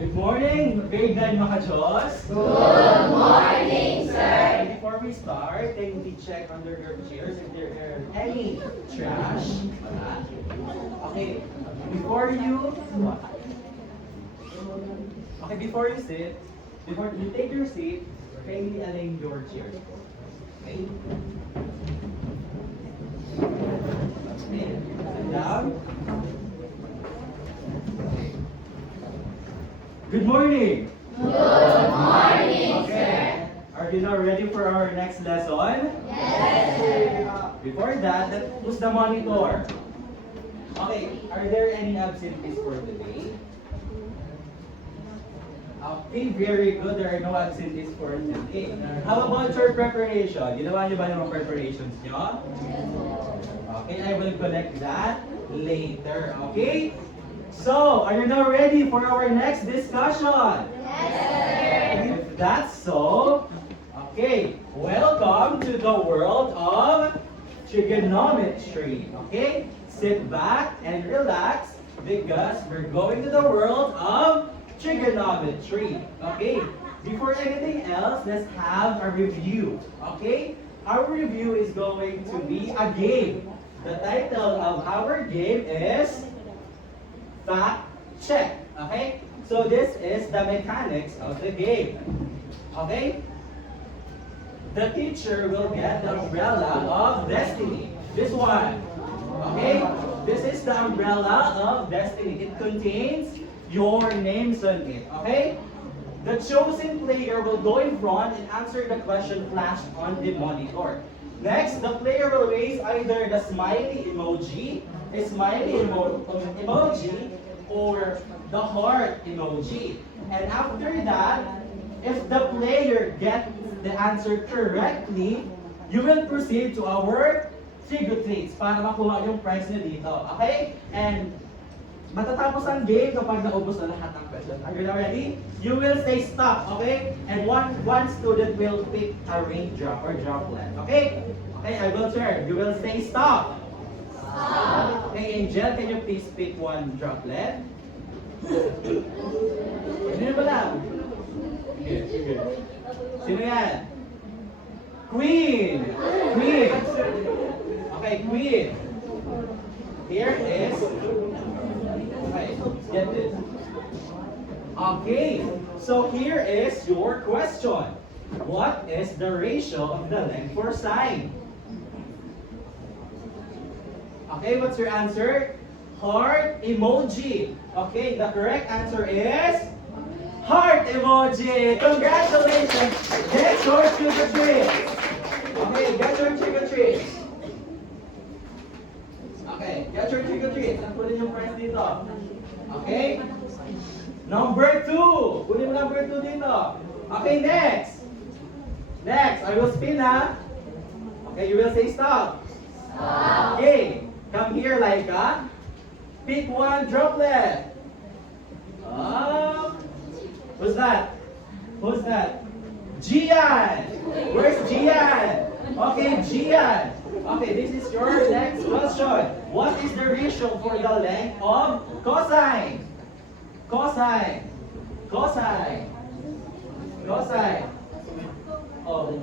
Good morning, grade 9 mga Diyos. Good morning, sir. Before we start, can we check under your chairs if there are any trash? Okay, before you sit, before you take your seat, kindly align your chairs. Okay? Okay, sit down. Good morning! Good morning, Okay. Are you now ready for our next lesson? Yes, sir. Before that, who's the monitor? Okay, are there any absentees for today? Okay, very good. There are no absentees for today. How about your preparation? Ginawa niyo ba yung mga preparations niyo? Okay, I will collect that later. Okay? So, are you now ready for our next discussion? Yes, sir. If that's so, okay, welcome to the world of trigonometry. Okay, sit back and relax because we're going to the world of trigonometry. Okay, before anything else, let's have a review. Okay, our review is going to be a game. The title of our game is Fact Check. Okay? So this is the mechanics of the game. Okay? The teacher will get the umbrella of destiny. This one. Okay? This is the umbrella of destiny. It contains your names on it. Okay? The chosen player will go in front and answer the question flashed on the monitor. Next, the player will raise either the smiley emoji, a smiley emoji, or the heart emoji. And after that, if the player gets the answer correctly, you will proceed to our trigo treats para makuha yung prize niya dito. Okay? And matatapos ang game kapag naubos na lahat ng questions. Are you now ready? You will say stop, okay? And one student will pick a raindrop or droplet, okay? Okay, I will turn. You will say stop. Stop. Okay, Angel, can you please pick one droplet? Sino ba lang? Sige. Sino yan? Queen! Queen! Okay, Queen. Here is... Okay, get this. Okay, so here is your question. What is the ratio of the length for sine? Okay, what's your answer? Heart emoji. Okay, the correct answer is heart emoji. Congratulations! Get your trigo treats. Okay, get your trigo treats. Okay, get your trigo treats. Ang kunin yung prize dito. Okay? Number 2. Kunin mo number 2 dito. Okay, next. Next, I will spin ha. Okay, you will say stop. Stop. Okay, come here, Laika. Pick one droplet. Who's that? Who's that? Gian. Where's Gian? Okay, Gian. Okay, this is your next question. What is the ratio for the length of cosine? Cosine. Cosine. Cosine. Oh.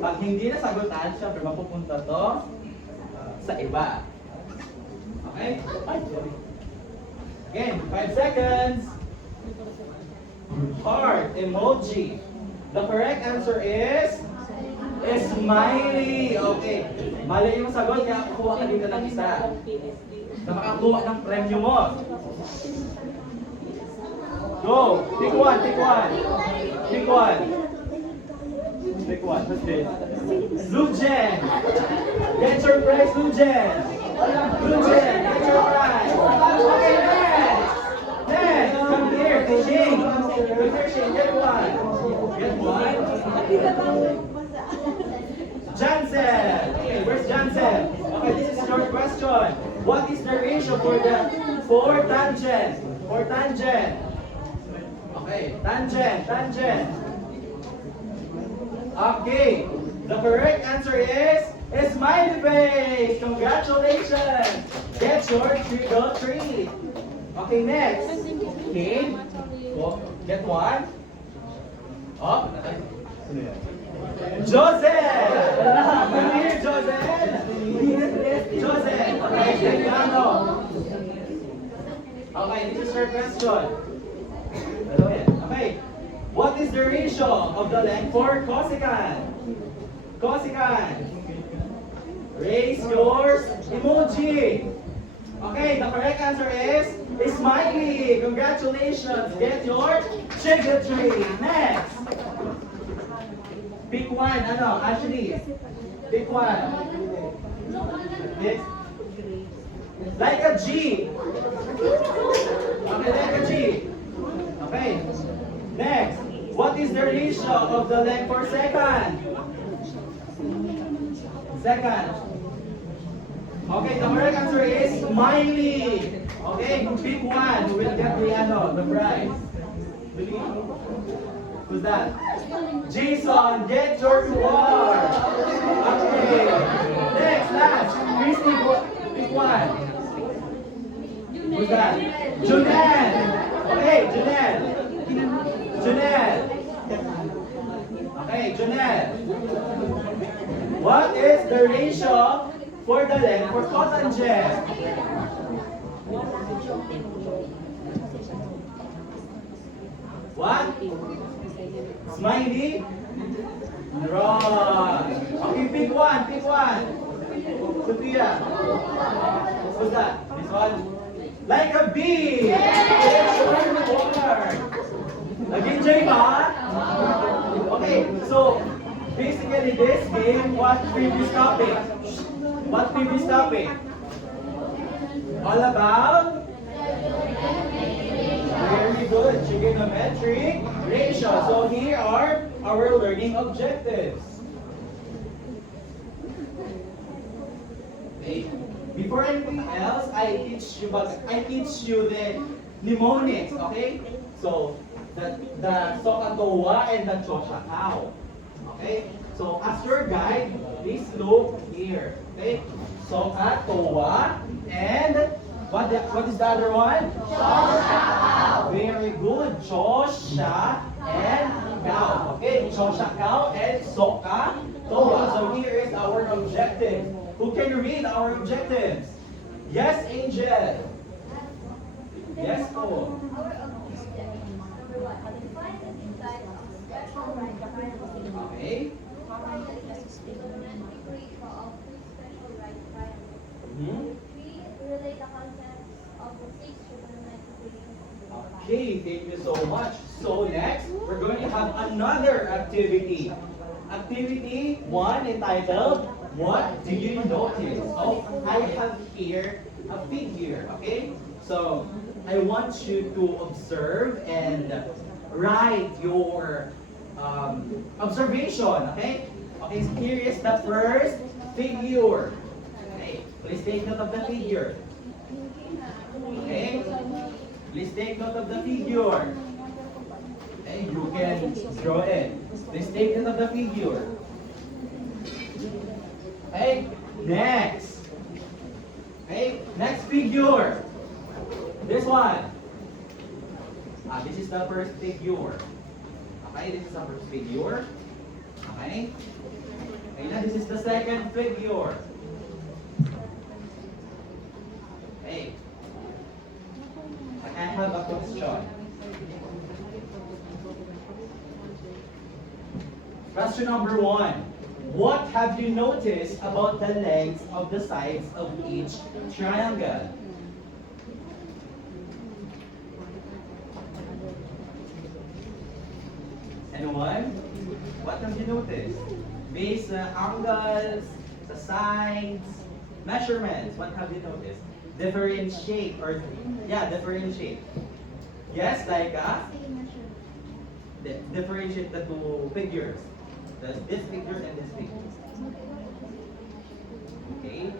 Pag hindi nasagutan, syempre mapupunta to sa iba. Okay? Again, 5 seconds. Heart emoji. The correct answer is smiley. Okay. Mali yung sagot, kaya kukuha ka dito ng isa. Na makakuha ng premyo mo. Go! Pick one, pick one. Pick one. Pick one. What's this? Lujen! Get your prize, Lujen! Lujen, get your prize! Okay, next! Next! Come here, Shane! Come here, Shane, get one! Get one? Jansen! Okay, where's Jansen? Okay, this is your question. What is the ratio for tangent? For tangent. Okay, tangent, tangent. Okay, the correct answer is smiley face. Congratulations. Get your trigo treat. Okay, next. Okay. Get one. Oh. Joseph! Come here, Joseph! Joseph! Okay, take piano. Okay, this is your question. Okay. What is the ratio of the length for cosecant? Cosecant. Raise your emoji. Okay, the correct answer is smiley. Congratulations. Get your tree. Next. Pick one. Ashley. Pick one. Next. Like a G. Okay, like a G. Okay. Next. What is the ratio of the length for second? Second. Okay, the correct answer is smiley. Okay, pick one. Who will get the prize? Who's that? Jason, get your reward. Okay. Next, last. Christy, pick one. Who's that? Junel. Okay, Junel. Okay, Junel. What is the ratio for the length for cotton gel? What? Smiley? Wrong. Okay, pick one. Sophia. What's that? This one? Like a bee! Yes, Again, Jayma? Okay, so basically this game, what previous topic? All about? Very good, trigonometric ratio. So here are our learning objectives. Okay. Before anything else, I teach you the mnemonics, okay? So the Sokatowa and the Choshakao. Okay? So as your guide, please look here. Okay? Sokatowa and what is the other one? Choshakao. Very good. Chosha and Kao. Okay? Choshakao and Sokatowa. So here is our objective. Who can read our objectives? Yes, Angel. Yes, Cole. Okay. Okay, thank you so much. So next, we're going to have another activity. Activity 1 entitled, What Do You Notice? Oh, I have here a figure, okay? So, I want you to observe and write your observation, okay? Okay, so here is the first figure. Okay, please take note of the figure. Okay, please take note of the figure. Okay, you can draw it. Please take note of the figure. Okay, next. Okay, next figure. This one. This is the first figure. Okay, this is the first figure. Okay. Okay, now this is the second figure. Okay. I have a question. Question number 1. What have you noticed about the lengths of the sides of each triangle? Anyone? What have you noticed? Base angles, the sides, measurements. What have you noticed? Differentiate or differentiate. Yes, like differentiate the two figures. This figure and this figure. Okay?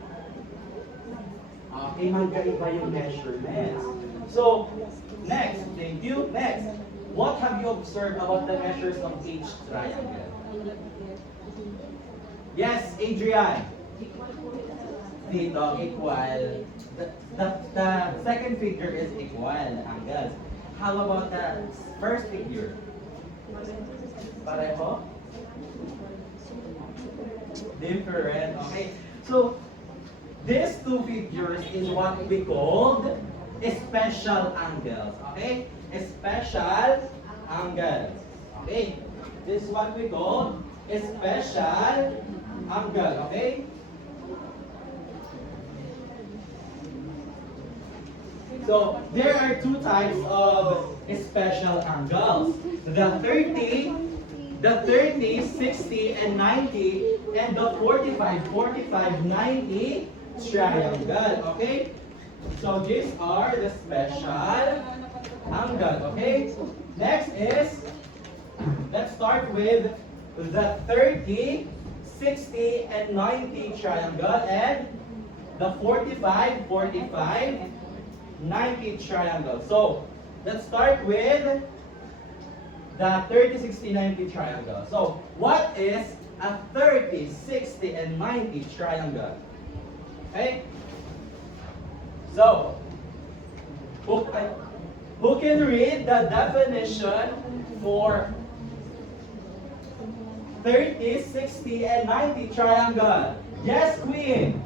Okay, magkaiba yung measurements. So, next, thank you. Next, what have you observed about the measures of each triangle? Yes, Adrian. Dito, equal. The second figure is equal angles. How about that first figure? Pareho? Different. Okay. So, these two figures is what we called special angles. Okay? Special angles. Okay? This is what we call special angle. Okay? So, there are two types of special angles. The 30, 60, and 90, and the 45, 45, 90 triangle. Okay? So, these are the special angle. Okay? Next is, let's start with the 30, 60, and 90 triangle, and the 45, 45, 90 triangle. So, let's start with the 30, 60, 90 triangle. So, what is a 30, 60, and 90 triangle? Okay? So, who can read the definition for 30, 60, and 90 triangle? Yes, Queen.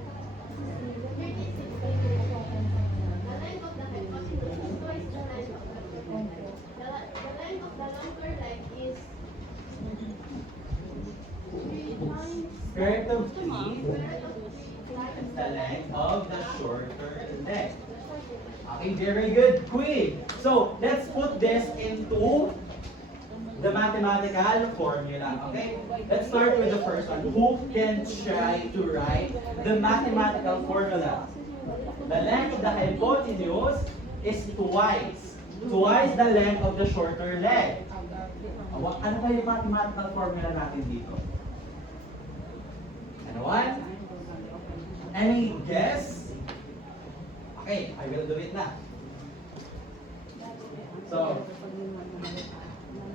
Square root of 3 is the length of the shorter leg. Okay, very good, Queen. So, let's put this into the mathematical formula, okay? Let's start with the first one. Who can try to write the mathematical formula? The length of the hypotenuse is twice the length of the shorter leg. Ano ba yung mathematical formula natin dito? Anyone? Any guess? Okay, I will do it now. So,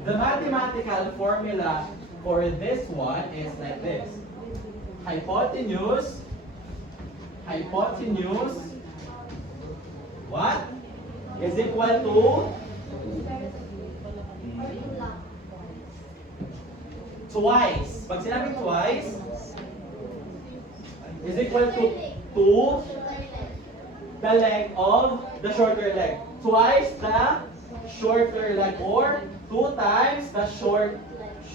the mathematical formula for this one is like this. Hypotenuse, what? Is equal to? Twice. Pag sinabi twice, is equal to the length of the shorter leg. Twice the shorter leg, or 2 times the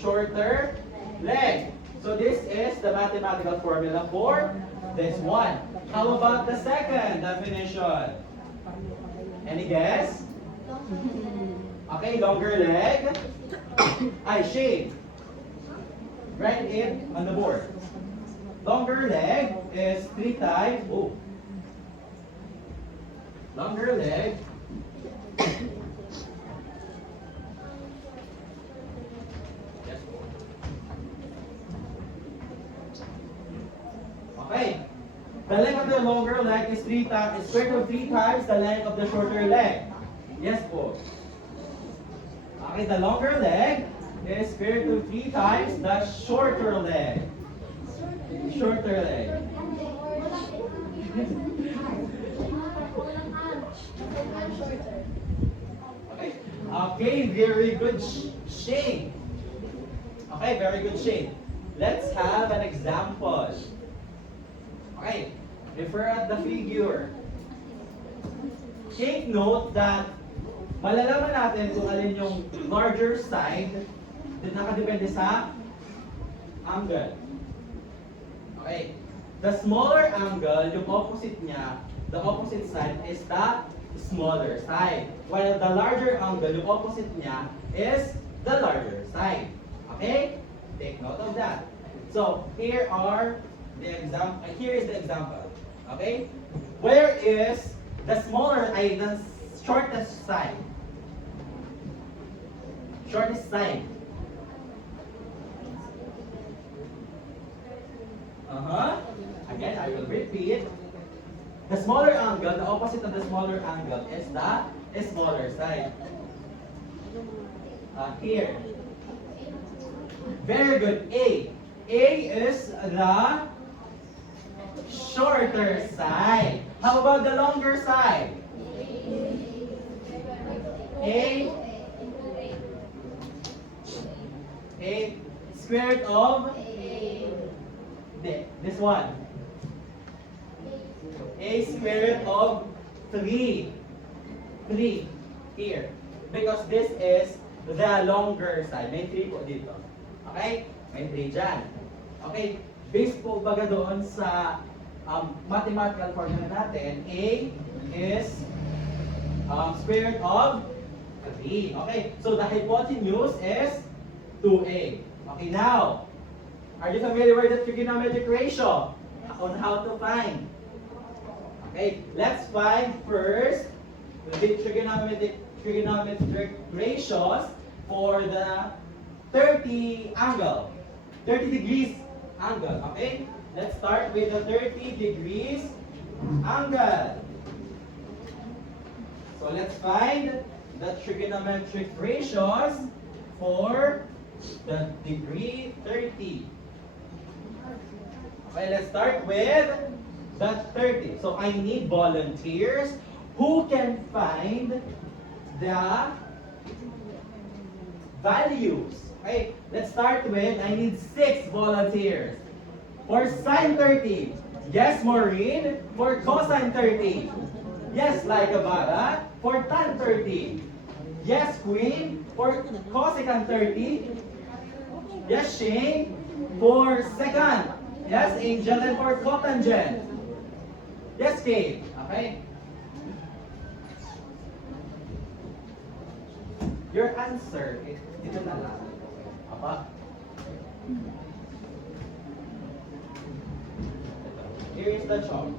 shorter leg. So this is the mathematical formula for this one. How about the second definition? Any guess? Okay, longer leg. Shade. Write it on the board. Longer leg is 3 times. Longer leg. Okay. The length of the longer leg is 3 times, square root of 3 times the length of the shorter leg. Yes po. Okay, the longer leg is square root of 3 times the shorter leg. Shorter leg. Okay, very good Shane. Okay, very good Shane. Let's have an example. Okay, refer at the figure. Take note that malalaman natin kung alin yung larger side na nakadepende sa angle. Okay, the smaller angle, yung opposite niya, the opposite side is the smaller side. While the larger angle, yung opposite niya is the larger side. Okay? Take note of that. So, here are the example. Here is the example. Okay? Where is the the shortest side? Shortest side. Again, I will repeat. The smaller angle, the opposite of the smaller angle is the smaller side. Here. Very good. A. A is the shorter side. How about the longer side? A square root of this one. A square root of 3. 3 here. Because this is the longer side. May 3 po dito. Okay? May 3 dyan. Okay? Based po baga doon sa mathematical formula natin, A is square root of 3. Okay? So the hypotenuse is 2A. Okay, now, are you familiar with the trigonometric ratio on how to find? Okay, let's find first the trigonometric ratios for the 30 angle, 30 degrees angle. Okay, let's start with the 30 degrees angle. So let's find the trigonometric ratios for the degree 30. Okay, let's start with the 30. So I need volunteers who can find the values. Okay, let's start with, I need 6 volunteers. For sine 30, yes, Maureen. For cosine 30, yes, Laika. For tan 30, yes, Queen. For cosecant 30, yes, Shane. For secant, yes, Angel. And for cotangent, yes, Kate. Okay? Your answer, ito na lang. Apa? Here is the chalk.